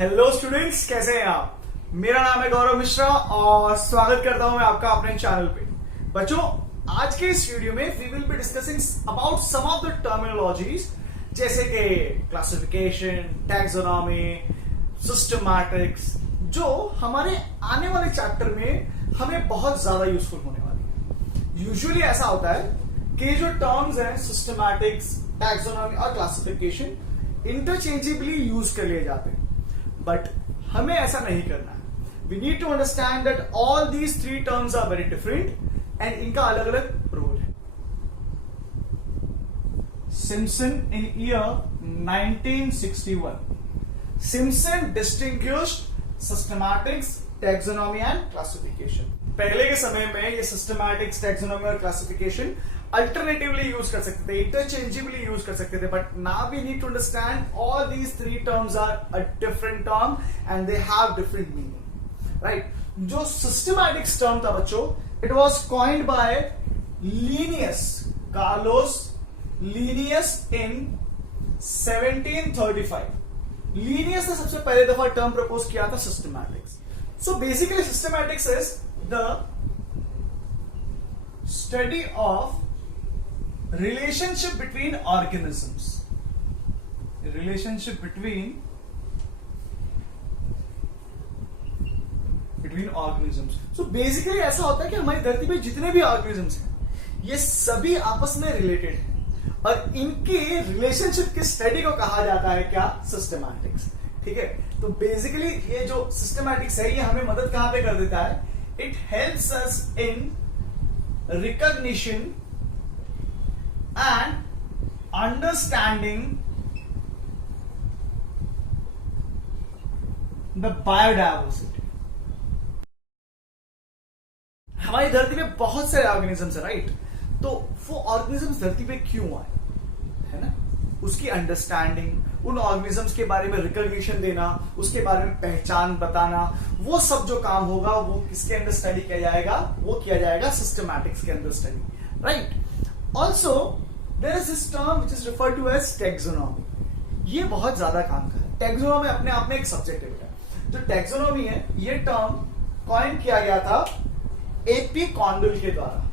Hello students, कैसे हैं आप। मेरा नाम है गौरव मिश्रा और स्वागत करता हूं मैं आपका अपने चैनल पे। बच्चों, आज के इस वीडियो में we will be discussing about some of the terminologies जैसे कि क्लासिफिकेशन, टैक्सोनॉमी, सिस्टमैटिक्स, जो हमारे आने वाले चैप्टर में हमें बहुत ज्यादा यूजफुल होने वाली है। यूजुअली ऐसा होता है कि जो टर्म्स हैं सिस्टमैटिक्स, टैक्सोनॉमी और क्लासिफिकेशन इंटरचेंजेबली यूज कर लिए जाते हैं, बट हमें ऐसा नहीं करना है। We need to understand that all these three terms are very different and इनका अलग अलग रोल है। Simpson in year 1961, Simpson distinguished systematics, taxonomy and classification. पहले के समय में ये सिस्टमैटिक्स, टैक्सोनॉमी और क्लासिफिकेशन अल्टरनेटिवली यूज कर सकते थे, इंटरचेंजेबली यूज कर सकते थे, but now we need to understand all these three terms are a different term and they have different meaning, right. जो सिस्टमैटिक्स टर्म था बच्चों, it was coined by Linnaeus, Carlos Linnaeus in 1735। Linnaeus ने सबसे पहले दफा term propose किया था systematics. So basically systematics is the study of relationship between organisms, relationship between organisms. So basically ऐसा होता है कि हमारी धरती पे जितने भी organisms हैं ये सभी आपस में रिलेटेड हैं और इनके रिलेशनशिप की स्टडी को कहा जाता है क्या, सिस्टमैटिक्स। ठीक है, तो बेसिकली ये जो सिस्टमैटिक्स है ये हमें मदद कहां पे कर देता है, it helps us in recognition and understanding the biodiversity. हमारी धरती पे बहुत सारे ऑर्गेनिजम्स है, राइट। तो वो ऑर्गेनिजम्स धरती पे क्यों आए, है ना, उसकी अंडरस्टैंडिंग, उन ऑर्गेनिजम्स के बारे में रिकॉग्निशन देना, उसके बारे में पहचान बताना, वो सब जो काम होगा वो किसके अंदर स्टडी किया जाएगा, वो किया जाएगा सिस्टमैटिक्स के अंदर study, right. Also there is this term which is referred to as taxonomy. ये बहुत ज्यादा काम कर रहा है। टैक्सोनॉमी अपने आप में एक सब्जेक्ट है बेटा। जो टैक्सोनॉमी है ये टर्म कॉइन किया गया था एपी कॉन्डल के द्वारा,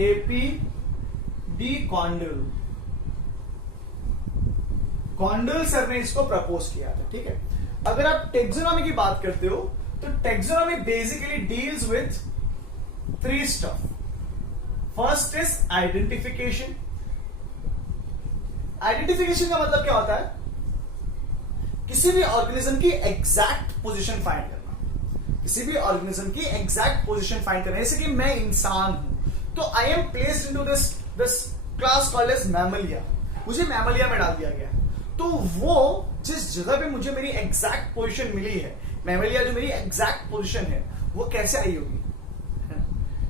AP D Condell. Condell sir ने इसको प्रपोज किया था। ठीक है, अगर आप टैक्सोनॉमी की बात करते हो तो taxonomy basically deals with three stuff. First is identification. Identification का मतलब क्या होता है, किसी भी ऑर्गेनिज्म की एग्जैक्ट पोजीशन फाइंड करना, किसी भी ऑर्गेनिज्म की एग्जैक्ट पोजीशन फाइंड करना। जैसे कि मैं इंसान हूं तो I am placed into this class called as Mammalia, मुझे मैमलिया में डाल दिया गया। तो वो जिस जगह पे मुझे मेरी एग्जैक्ट पोजीशन मिली है, मैमलिया जो मेरी एग्जैक्ट पोजीशन है, वो कैसे आई होगी।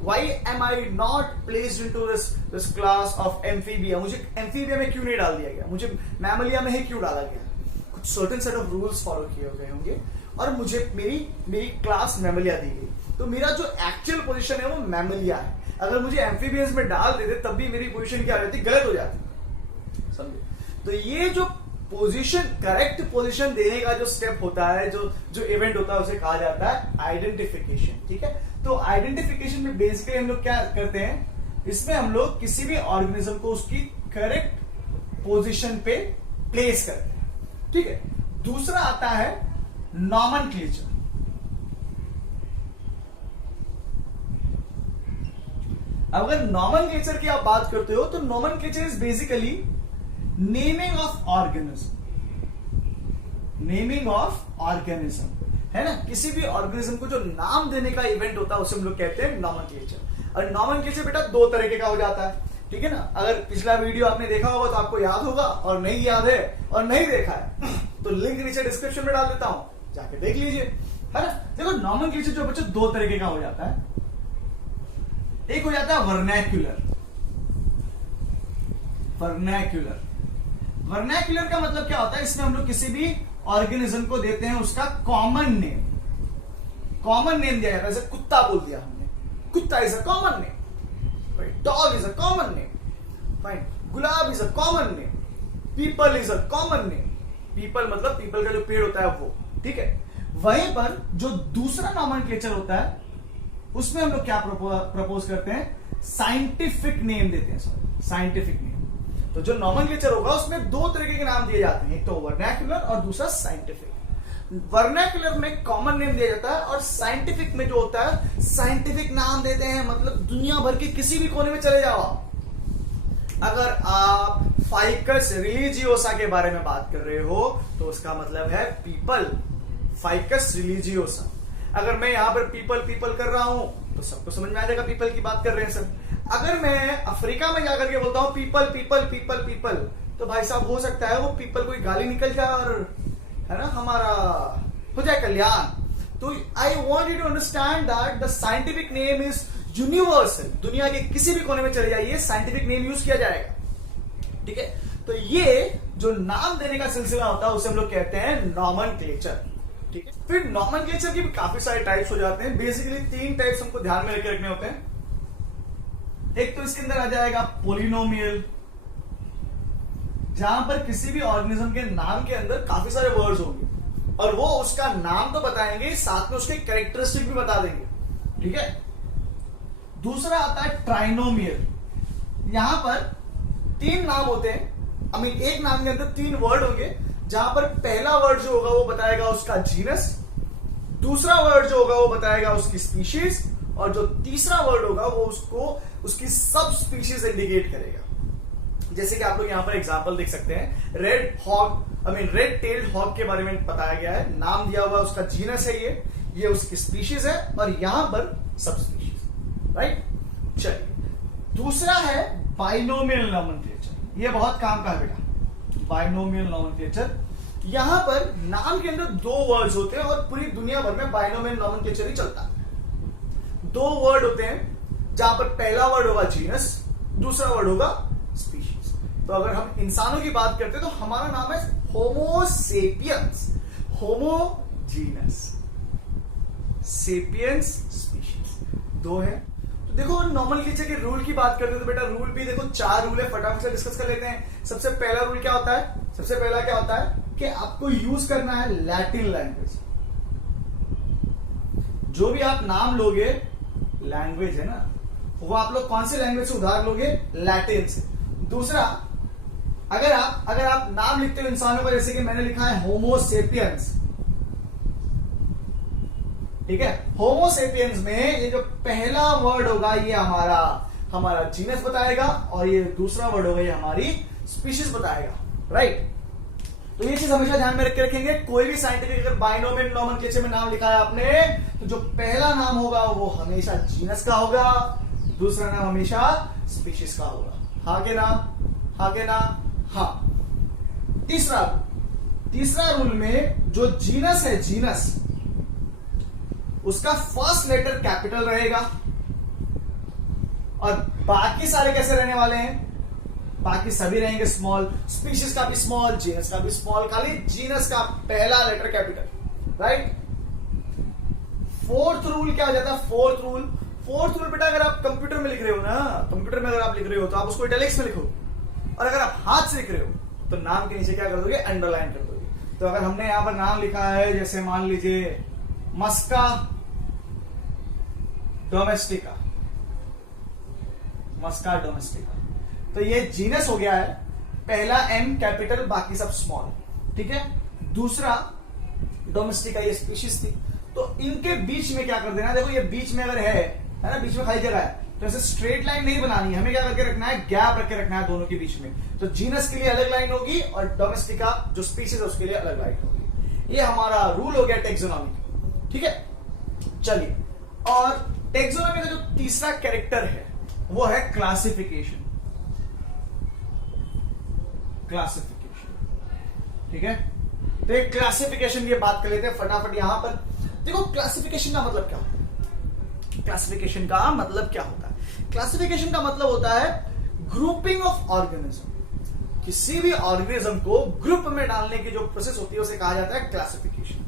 Why am I not placed into this class of amphibia, मुझे एम्फीबिया में क्यों नहीं डाल दिया गया, मुझे मैमलिया में ही क्यों डाला गया। कुछ certain set of rules follow किए गए होंगे और मुझे मेरी क्लास मैमलिया दी गई, तो मेरा जो एक्चुअल पोजीशन है वो मैमलिया है। अगर मुझे एम्फीबियंस में डाल देते तब भी मेरी पोजीशन क्या रहती, गलत हो जाती, समझे। तो ये जो पोजीशन, करेक्ट पोजीशन देने का जो स्टेप होता है, जो इवेंट होता है, उसे कहा जाता है आइडेंटिफिकेशन। ठीक है, तो आइडेंटिफिकेशन में बेसिकली हम लोग क्या करते हैं, इसमें हम लोग किसी भी ऑर्गेनिज्म को उसकी करेक्ट पोजीशन पे प्लेस करते हैं। ठीक है, दूसरा आता है नॉमेनक्लेचर। अगर नॉमेनक्लेचर की आप बात करते हो तो nomenclature is basically naming of organism, naming of organism, है ना। किसी भी ऑर्गेनिज्म को जो नाम देने का इवेंट होता है उसे हम लोग कहते हैं नॉमेनक्लेचर। और नॉमेनक्लेचर बेटा दो तरीके का हो जाता है, ठीक है ना। अगर पिछला वीडियो आपने देखा होगा तो आपको याद होगा, और नहीं याद है और नहीं देखा है तो लिंक नीचे डिस्क्रिप्शन में डाल देता हूं, जाके देख लीजिए, है ना। देखो नॉमेनक्लेचर जो बच्चों दो तरीके का हो जाता है। एक हो जाता है वर्नैक्युलर। वर्नैक्युलर, वर्नैक्युलर का मतलब क्या होता है, इसमें हम लोग किसी भी ऑर्गेनिज्म को देते हैं उसका कॉमन नेम। कॉमन नेम दिया जाता है, जैसे कुत्ता बोल दिया हमने, कुत्ता is a common name, dog is a common name, fine, gulab is a common name, people is a common name, people मतलब पीपल का जो पेड़ होता है वो, ठीक है। वहीं पर जो दूसरा नॉमेनक्लेचर होता है उसमें हम लोग क्या प्रपोज करते हैं, साइंटिफिक नेम देते हैं, साइंटिफिक नेम। तो जो नॉमेनक्लेचर होगा उसमें दो तरीके के नाम दिए जाते हैं, एक तो वर्नैक्युलर और दूसरा साइंटिफिक। वर्नैक्युलर में कॉमन नेम दिया जाता है और साइंटिफिक में जो होता है साइंटिफिक नाम देते हैं, मतलब दुनिया भर के किसी भी कोने में चले जाओ। अगर आप फाइकस रिलीजियोसा के बारे में बात कर रहे हो तो उसका मतलब है पीपल, फाइकस रिलीजियोसा। अगर मैं यहां पर पीपल पीपल कर रहा हूं तो सबको समझ में आ जाएगा पीपल की बात कर रहे हैं सब। अगर मैं अफ्रीका में जाकर के बोलता हूं पीपल पीपल पीपल पीपल, तो भाई साहब हो सकता है वो पीपल कोई गाली निकल जाए और है ना हमारा हो जाए कल्याण। तो I want you to understand that the scientific name is universal. दुनिया के किसी भी कोने में चले जाइए साइंटिफिक नेम यूज किया जाएगा, ठीक है। तो ये जो नाम देने का सिलसिला होता है उसे हम लोग कहते हैं नॉमेनक्लेचर, ठीक है। फिर नॉमेनक्लेचर की भी काफी सारे टाइप्स हो जाते हैं। बेसिकली 3 टाइप्स हमको ध्यान में रखने होते हैं। एक तो इसके अंदर आ जाएगा पोलिनोमियल, जहां पर किसी भी ऑर्गेनिज्म के नाम के अंदर काफी सारे वर्ड्स होंगे और वो उसका नाम तो बताएंगे, साथ में उसके कैरेक्टरिस्टिक भी बता देंगे, ठीक है। दूसरा आता है ट्राइनोमियल, यहां पर 3 नाम होते हैं, एक नाम के अंदर 3 वर्ड होंगे, जहां पर पहला वर्ड जो होगा वो बताएगा उसका जीनस, दूसरा वर्ड जो होगा वो बताएगा उसकी स्पीशीज, और जो तीसरा वर्ड होगा वो उसको उसकी सब स्पीशीज इंडिकेट करेगा। जैसे कि आप लोग यहां पर एग्जांपल देख सकते हैं, रेड टेल्ड हॉग के बारे में बताया गया है, नाम दिया हुआ उसका जीनस है, ये उसकी स्पीशीज है और यहां पर सब स्पीशीज, राइट। चलिए दूसरा है बाइनोमियल नॉमेनक्लेचर, ये बहुत काम का है बेटा, बाइनोमियल नॉमेनक्लेचर। यहां पर नाम के अंदर 2 वर्ड्स होते हैं और पूरी दुनिया भर में बाइनोमियल नॉमेनक्लेचर ही चलता है। 2 वर्ड होते हैं जहां पर पहला वर्ड होगा जीनस, दूसरा वर्ड होगा स्पीशीज। तो अगर हम इंसानों की बात करते हैं तो हमारा नाम है होमो सेपियंस, होमो जीनस, सेपियंस स्पीशीज, 2 है। तो देखो नॉमेनक्लेचर के रूल की बात करते हैं तो बेटा रूल भी देखो 4 रूल है, फटाफट से डिस्कस कर लेते हैं। सबसे पहला रूल क्या होता है, सबसे पहला क्या होता है कि आपको यूज करना है लैटिन लैंग्वेज। जो भी आप नाम लोगे, लैंग्वेज है ना, वो आप लोग कौन से लैंग्वेज से उधार लोगे, लैटिन से। दूसरा, अगर आप नाम लिखते हो इंसानों का, जैसे कि मैंने लिखा है होमो सेपियंस, ठीक है। होमो सेपियंस में ये जो पहला वर्ड होगा ये हमारा जीनस बताएगा और ये दूसरा वर्ड होगा ये हमारी स्पीशीज बताएगा, राइट। तो ये चीज हमेशा ध्यान में रख के रखेंगे। कोई भी साइंटिफिक अगर बाइनोमियल नॉमेनक्लेचर में नाम लिखा है आपने, तो जो पहला नाम होगा वो हमेशा जीनस का होगा, दूसरा नाम हमेशा स्पीशीज का होगा। हाँ के ना, हाँ के ना, हाँ। तीसरा रूल में जो जीनस है, जीनस उसका फर्स्ट लेटर कैपिटल रहेगा और बाकी सारे कैसे रहने वाले हैं, बाकी सभी रहेंगे स्मॉल। स्पीशीज का भी स्मॉल, जीनस का भी स्मॉल, खाली जीनस का पहला letter capital, right. 4th rule क्या हो जाता है, 4th रूल बेटा अगर आप कंप्यूटर में लिख रहे हो ना, कंप्यूटर में अगर आप लिख रहे हो तो आप उसको इटैलिक्स में लिखो, और अगर आप हाथ से लिख रहे हो तो नाम के नीचे क्या कर दोगे, अंडरलाइन कर दोगे। तो अगर हमने यहां पर नाम लिखा है, जैसे मान लीजिए मस्का डोमेस्टिका, मस्का डोमेस्टिका, तो ये जीनस हो गया है, पहला एम कैपिटल बाकी सब स्मॉल, ठीक है। दूसरा डोमेस्टिका ये स्पीशीज थी, तो इनके बीच में क्या कर देना, देखो ये बीच में अगर है ना, बीच में खाली जगह है, तो ऐसे स्ट्रेट लाइन नहीं बनानी है, हमें क्या करके रखना है, गैप रख के रखना है दोनों के बीच में। तो जीनस के लिए अलग लाइन होगी और डोमेस्टिका जो स्पीशीज है उसके लिए अलग लाइन होगी। ये हमारा रूल हो गया टेक्सोनॉमी, ठीक है। चलिए, और टेक्सोनॉमी का जो तीसरा कैरेक्टर है वो है क्लासिफिकेशन, ठीक है। तो एक क्लासिफिकेशन की बात कर लेते हैं फटाफट। यहां पर देखो क्लासिफिकेशन का मतलब क्या होता है, क्लासिफिकेशन का मतलब क्या होता है, क्लासिफिकेशन का मतलब होता है ग्रुपिंग ऑफ ऑर्गेनिज्म। किसी भी ऑर्गेनिज्म को ग्रुप में डालने की जो प्रोसेस होती है उसे कहा जाता है क्लासिफिकेशन।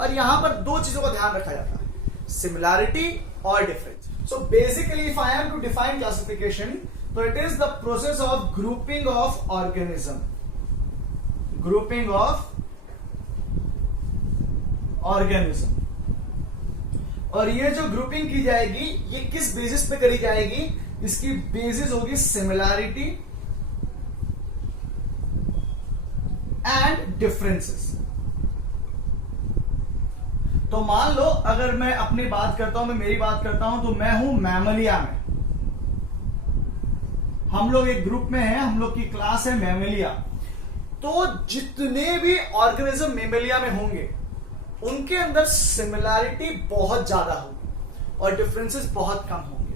और यहां पर 2 चीजों का ध्यान रखा जाता है, सिमिलैरिटी और difference. So basically if I am to define classification, तो it is the process of grouping of organism, grouping of organism. और ये जो ग्रुपिंग की जाएगी ये किस बेसिस पे करी जाएगी? इसकी बेसिस होगी सिमिलैरिटी एंड डिफरेंसेस। तो मान लो अगर मैं अपनी बात करता हूं, मैं मेरी बात करता हूं, तो मैं हूं मैमलिया में, हम लोग एक ग्रुप में हैं, हम लोग की क्लास है मैमलिया। तो जितने भी ऑर्गेनिज्म मैमलिया में होंगे उनके अंदर सिमिलैरिटी बहुत ज्यादा होगी और डिफरेंसेस बहुत कम होंगे।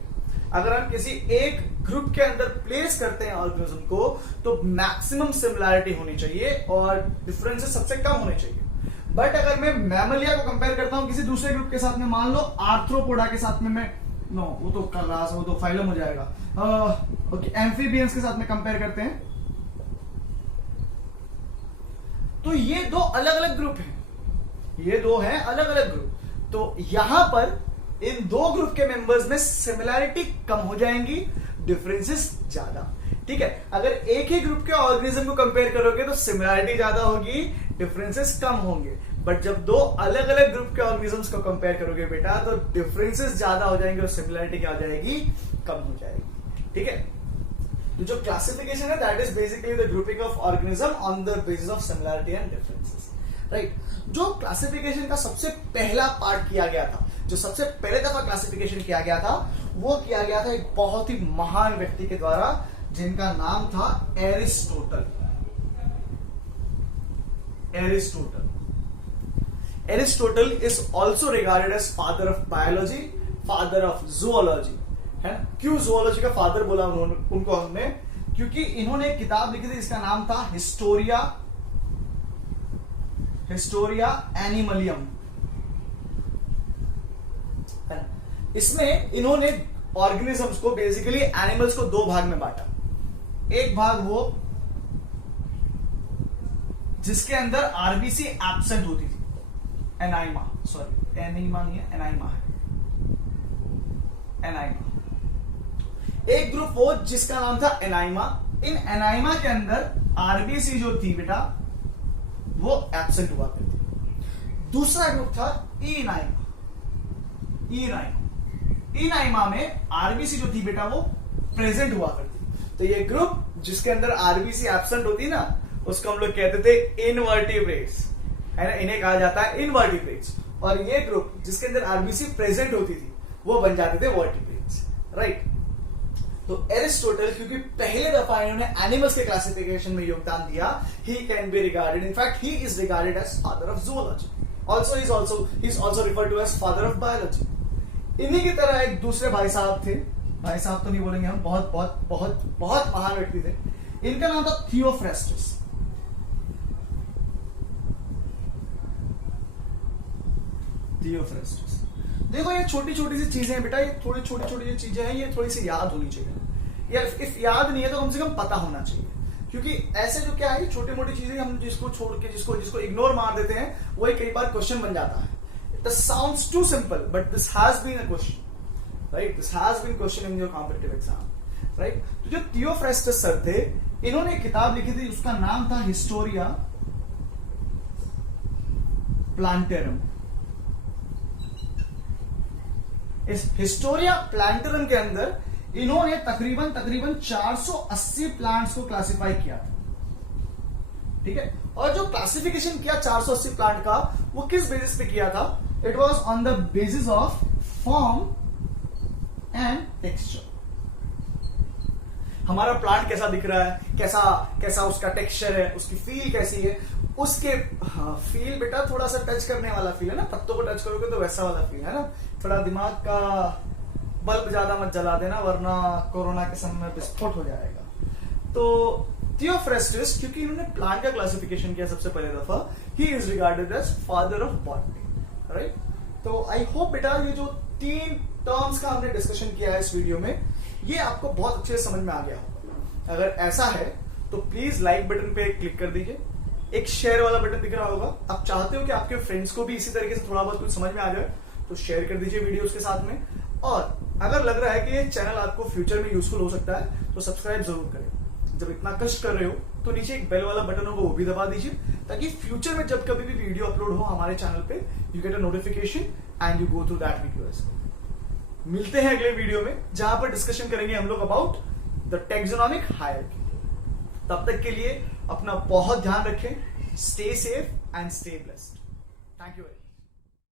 अगर हम किसी एक ग्रुप के अंदर प्लेस करते हैं ऑर्गेनिज्म को तो मैक्सिमम सिमिलैरिटी होनी चाहिए और डिफरेंसेस सबसे कम होने चाहिए। बट अगर मैं मैमलिया को कंपेयर करता हूं किसी दूसरे ग्रुप के साथ में, मान लो आर्थ्रोपोडा के साथ में, मैं नो वो तो क्लास, वो तो फाइलम हो जाएगा, ओके एम्फीबियंस के साथ में कंपेयर करते हैं, तो ये दो अलग अलग ग्रुप हैं, ये दो हैं अलग अलग ग्रुप। तो यहां पर इन दो ग्रुप के मेंबर्स में सिमिलैरिटी कम हो जाएंगी, डिफरेंसेस ज्यादा। ठीक है, अगर एक ही ग्रुप के ऑर्गेनिज्म को कंपेयर करोगे तो सिमिलैरिटी ज्यादा होगी, डिफरेंसेस कम होंगे। बट जब दो अलग अलग ग्रुप के ऑर्गेनिजम्स को कंपेयर करोगे बेटा तो डिफरेंसेस ज्यादा हो जाएंगे और सिमिलैरिटी क्या हो जाएगी? कम हो जाएगी। ठीक है, तो जो क्लासिफिकेशन है that is basically the grouping of organism on the basis of similarity and differences, right. जो क्लासिफिकेशन का सबसे पहला पार्ट किया गया था, जो सबसे पहले दफा क्लासिफिकेशन किया गया था, वो किया गया था एक बहुत ही महान व्यक्ति के द्वारा जिनका नाम था Aristotle. Aristotle is also regarded as father of biology, father of zoology, है ना। क्यों जूलॉजी का फादर बोला उनको हमने? क्योंकि इन्होंने एक किताब लिखी थी जिसका नाम था हिस्टोरिया एनिमलियम। इसमें इन्होंने ऑर्गेनिजम्स को, बेसिकली एनिमल्स को दो भाग में बांटा। एक भाग वो जिसके अंदर आरबीसी एब्सेंट होती थी, एनाइमा, सॉरी एनीमा नहीं है, एनाइमा है, एनाइमा। एक ग्रुप वो जिसका नाम था एनाइमा। इन एनाइमा के अंदर आरबीसी जो थी बेटा वो एब्सेंट हुआ करती। दूसरा ग्रुप था इनाइमा। इनाइमा में आरबीसी जो थी बेटा वो प्रेजेंट हुआ करती। तो ये ग्रुप जिसके अंदर आरबीसी एब्सेंट होती ना उसको हम लोग कहते थे इनवर्टिब्रेट्स, है ना, इन्हें कहा जाता है इनवर्टिब्रेट्स। और ये ग्रुप जिसके अंदर आरबीसी प्रेजेंट होती थी वो बन जाते थे वर्टिब्रेट्स, राइट। तो एरिस्टोटल क्योंकि पहले दफा इन्होंने एनिमल्स के क्लासिफिकेशन में योगदान दिया, he can be regarded, in fact he is regarded as father of zoology, also he is also referred to as father of biology. इन्हीं की तरह एक दूसरे भाई साहब थे, भाई साहब तो नहीं बोलेंगे हम, बहुत बहुत बहुत बहुत महान व्यक्ति थे। इनका नाम था थियोफ्रेस्टस। देखो ये छोटी छोटी सी चीजें हैं बेटा, ये थोड़ी छोटी छोटी चीजें हैं, ये थोड़ी सी याद होनी चाहिए, या इफ याद नहीं है तो कम से कम पता होना चाहिए। क्योंकि ऐसे जो क्या है छोटी मोटी चीजें हम जिसको छोड़ के जिसको इग्नोर मार देते हैं वही कई बार क्वेश्चन बन जाता है। This sounds too simple, but this has been a question, right? This has been question in your competitive exam, right? तो जो थियोफ्रेस्टस सर थे, इन्होंने एक किताब लिखी थी, उसका नाम था हिस्टोरिया प्लांटेरम। इस हिस्टोरिया प्लांटेरम के अंदर इन्होंने तकरीबन 480 प्लांट्स को क्लासिफाई किया था, ठीक है। और जो क्लासिफिकेशन किया 480 प्लांट का, वो किस बेसिस पे किया था? It was on the basis of form and texture. हमारा प्लांट कैसा दिख रहा है, कैसा उसका टेक्सचर है, उसकी फील कैसी है, उसके फील बेटा थोड़ा सा टच करने वाला फील है ना, पत्तों को टच करोगे तो वैसा वाला फील है ना। थोड़ा दिमाग का बल्ब ज्यादा मत जला देना वरना कोरोना के समय में विस्फोट हो जाएगा। तो थियोफ्रेस्टस क्योंकि इन्होंने प्लांट का क्लासिफिकेशन किया सबसे पहले दफा, he is regarded as father of botany, right. तो आई होप बेटा ये जो 3 टर्म्स का हमने डिस्कशन किया है इस वीडियो में, ये आपको बहुत अच्छे से समझ में आ गया होगा। अगर ऐसा है तो प्लीज लाइक बटन पे क्लिक कर दीजिए, एक शेयर वाला बटन दिख रहा होगा, आप चाहते हो कि आपके फ्रेंड्स को भी इसी तरीके से थोड़ा बहुत कुछ समझ में आ जाए तो शेयर कर दीजिए वीडियोस के साथ में। और अगर लग रहा है कि ये चैनल आपको फ्यूचर में यूजफुल हो सकता है तो सब्सक्राइब जरूर करें। जब इतना कष्ट कर रहे हो तो नीचे एक बेल वाला बटन होगा, वो भी दबा दीजिए, ताकि फ्यूचर में जब कभी भी वीडियो अपलोड हो हमारे चैनल पे, you get a notification and you go through that video as well. मिलते हैं अगले वीडियो में, जहां पर डिस्कशन करेंगे हम लोग अबाउट द टैक्सोनॉमिक हायरार्की। तब तक के लिए अपना बहुत ध्यान रखें, stay safe and stay blessed. Thank you very much.